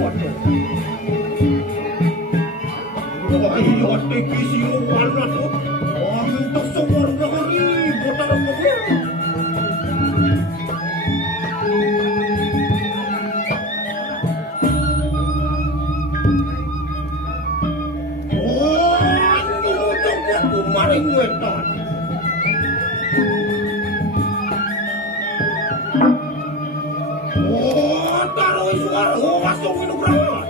waduh. Wah, iya TV warna tuh. Wah, minta semua hari botar mobil. Wah, nyucuk aku maring wetan. Wah, taruh suara langsung minum rawat.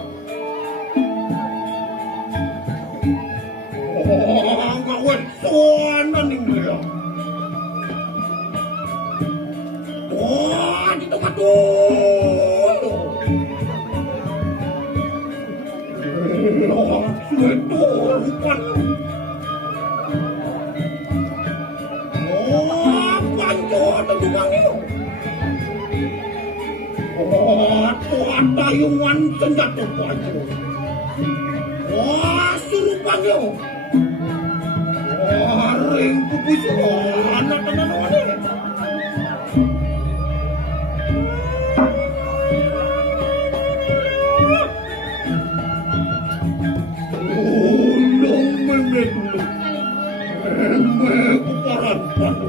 Soalan ning dia. Wah, di tempat dulu. Betul, bukan. Wah, panjat tukang itu. Wah, tuh ada yungan senjata panjat. Wah, suruh panjat. Ring pupus anak tenan wae. Ulung memet. Embe kuparan padu.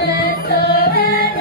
Pesoran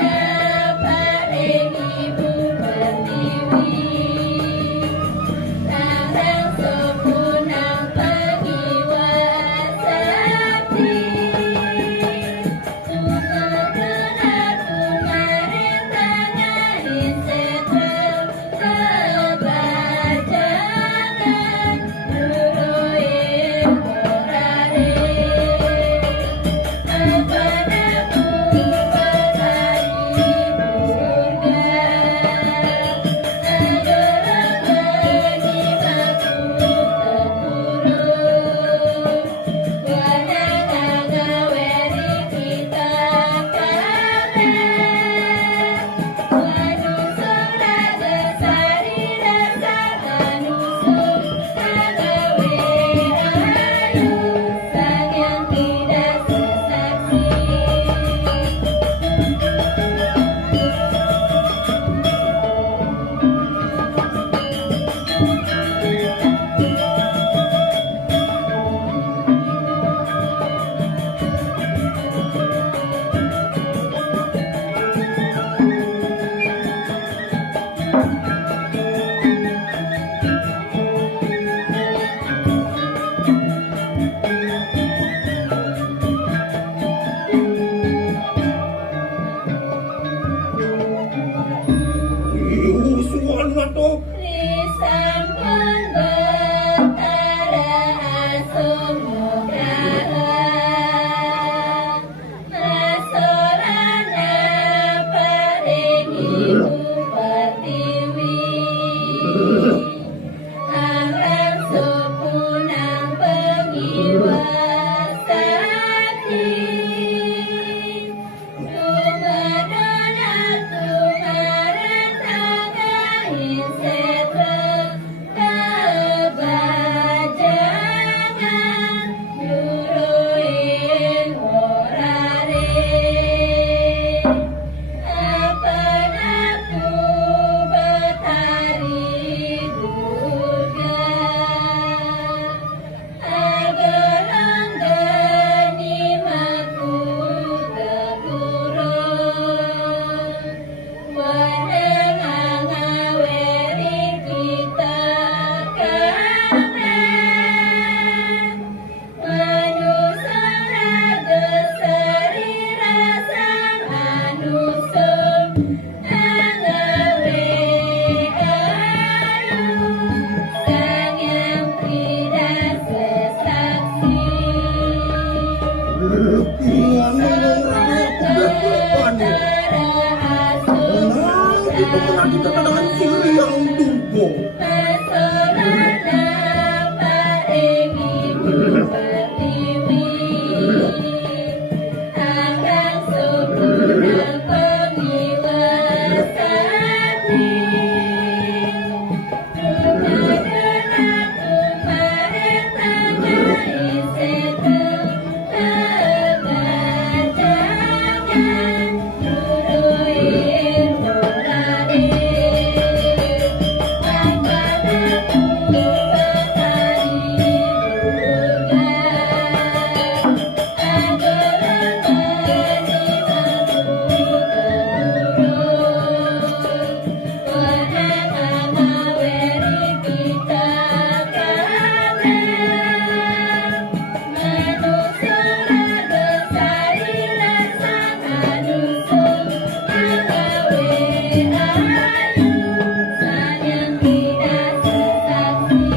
wala to. Lisampun betara sumugraha masolana paring ibu pertiwi aran supunang pengiwasati tumadona tumarang tangahin setra kebajangan yuruin orare apan aku betari durga agelang geni maku tegurung waneng ngaweri kita kanan manusara gesari rasang anusum angawe ayu sang yang tidak sesaksi Itu pernah dikatakan siri yang turbo. masolana paring ibu pertiwi aran supunang pengiwasati tumadona tumarang tangahin setra kebajangan yuruin orare apan aku betari durga agelang geni maku tegurung waneng ngaweri kita kanan manusara gesari rasang anusum angawe ayu sang yang tidak sesaksi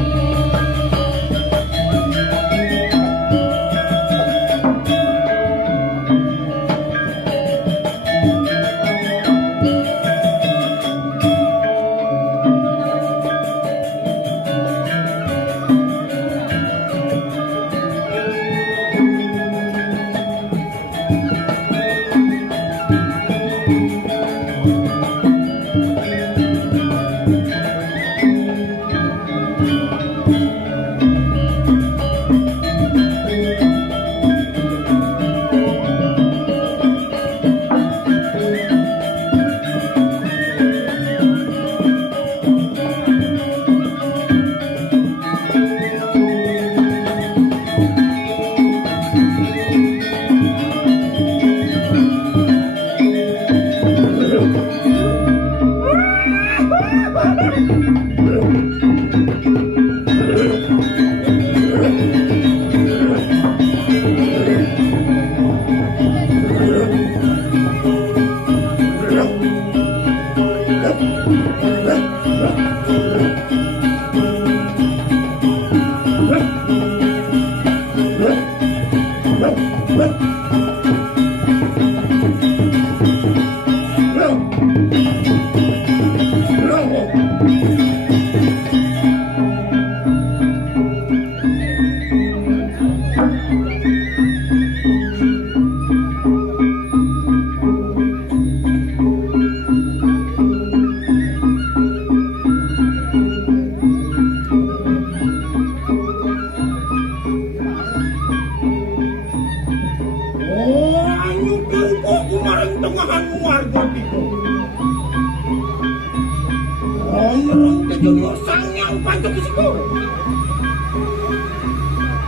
Junior sang yang panjang besiku.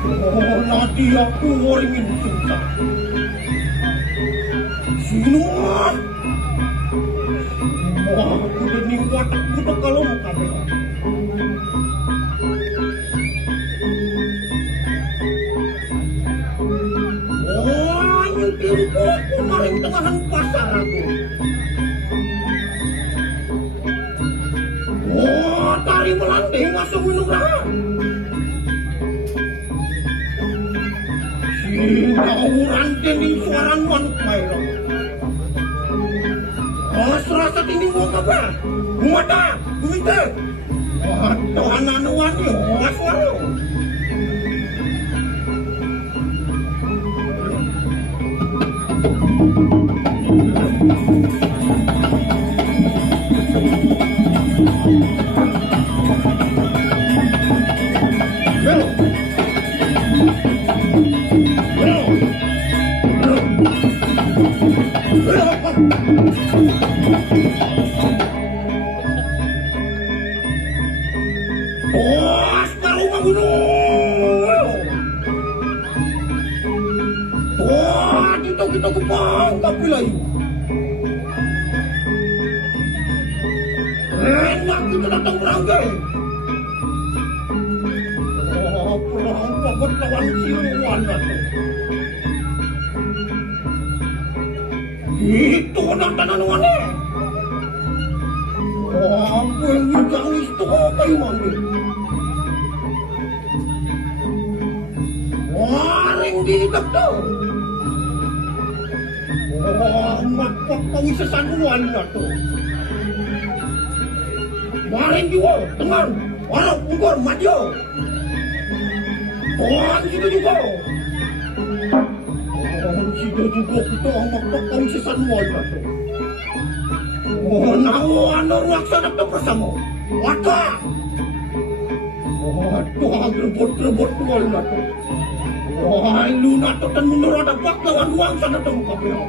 Oh, nanti aku ingin cinta. Sino? Wah, aku dening watakku tuh kalau mau kamera. Oh, nyukirku aku maring tengahan pasar aku. ini suara manuk mayro. Serasa ini mau apa? Mata, kumite. Atau anak-anak ini, suara. Bos, baru membunuh. Wah, kita kepang tapi lagi. Enak kita datang beranggai. Oh, perampok bertawan siluan itu. Itu datang anuannya. Oh, ampun, hidang itu kayu manggil. Waring di hidup tu. Oh, mapak pengisasan wala tu. Waring juga, dengar. Walau punggur, maju. Oh, situ juga. Oh, situ juga kita mapak pengisasan wala tu. Oh, nawan ruaksa tu bersama. Wata. Oh, tu rebut wala tu. Wah, lu nato dan menurut ada lawan uang sana tu kapio.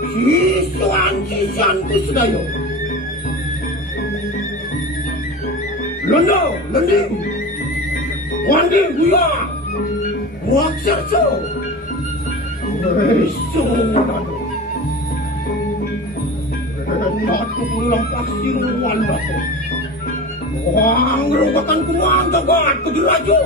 Sisuan ku sudah yo. Londo, lending. Wandi buya. Buak serso. Sudah. Nato pulang pasir wala tu. Wah, ngerobakan kumang gagat ke dirajo.